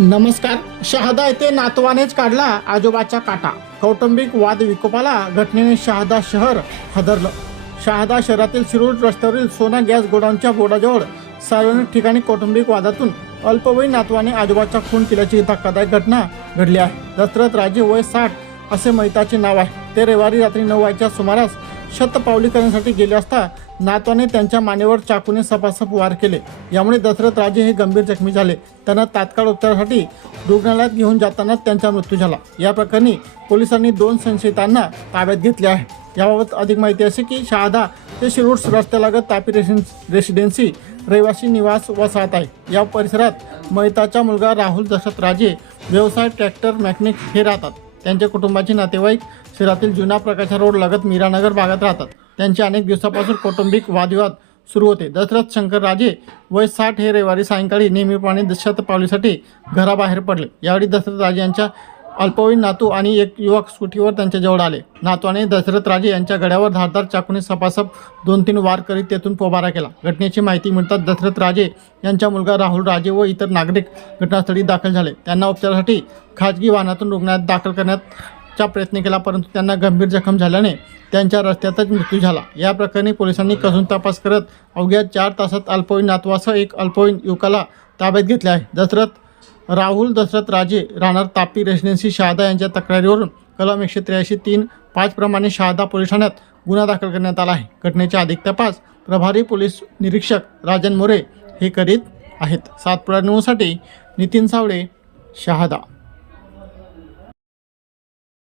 नमस्कार. शहादा येथे नातवानेच काढला आजोबाचा काटा. कौटुंबिक वाद विकोपाला घटनेने शहादा शहर हादरलं. शहादा शहरातील शिरूर रस्त्यावरील सोना गॅस गोडाऊनच्या बोर्डाजवळ सार्वजनिक ठिकाणी कौटुंबिक वादातून अल्पवयीन नातवाने आजोबाचा खून केल्याची धक्कादायक घटना घडली आहे. दशरथ राजे वय साठ असे मैताचे नाव आहे. ते रविवारी रात्री नऊ वाजच्या सुमारास शतपावली करण्यासाठी गेले असता नातवाने त्यांच्या मानेवर चाकूने सपासप वार केले. यामुळे दशरथ राजे हे गंभीर जखमी झाले. त्यांना तात्काळ उपचारासाठी रुग्णालयात घेऊन जाताना त्यांचा मृत्यू झाला. या प्रकरणी पोलिसांनी दोन संशयितांना ताब्यात घेतले आहे. याबाबत अधिक माहिती अशी की शहादा ते शिरूर रस्त्यालगत तापी रेसि रेसिडेन्सी रहिवासी निवास वसाहत आहे. या परिसरात मैताचा मुलगा राहुल दशरथ राजे व्यवसाय ट्रॅक्टर मॅकॅनिक हे राहतात. त्यांच्या कुटुंबाचे नातेवाईक शहरातील जुना प्रकाशा रोड लगत मीरानगर भागात राहतात. त्यांचे अनेक दिवसापासून कौटुंबिक वादविवाद सुरू होते. दशरथ शंकर राजे वय साठ हे रविवारी सायंकाळी नेहमीप्रमाणे पावलीसाठी घराबाहेर पडले. यावेळी दशरथ राजे यांच्या अल्पवयीन नातू आणि एक युवक स्कूटीवर त्यांच्याजवळ आले. नातवाने दशरथ राजे यांच्या गड्यावर धारदार चाकूने सपासप दोन तीन वार करीत तेथून पोबारा केला. घटनेची माहिती मिळताच दशरथ राजे यांचा मुलगा राहुल राजे व इतर नागरिक घटनास्थळी दाखल झाले. त्यांना उपचारासाठी खाजगी वाहनातून रुग्णालयात दाखल करण्याचा प्रयत्न केला परंतु त्यांना गंभीर जखम झाल्याने त्यांच्या रस्त्यातच मृत्यू झाला. या प्रकरणी पोलिसांनी कसून तपास करत अवघ्या चार तासात अल्पवयीन नातवासह एक अल्पवयीन युवकाला ताब्यात घेतले आहे. दशरथ राहुल दशरथ राजे राहणार तापी रेसिडेन्सी शहादा यांच्या तक्रारीवरून कलम एकशे त्र्याऐंशी तीन पाच प्रमाणे शहादा पोलीस ठाण्यात गुन्हा दाखल करण्यात आला आहे. घटनेचा अधिक तपास प्रभारी पोलीस निरीक्षक राजन मोरे हे करीत आहेत. सातपुडा न्यूजसाठी नितीन सावळे शहादा.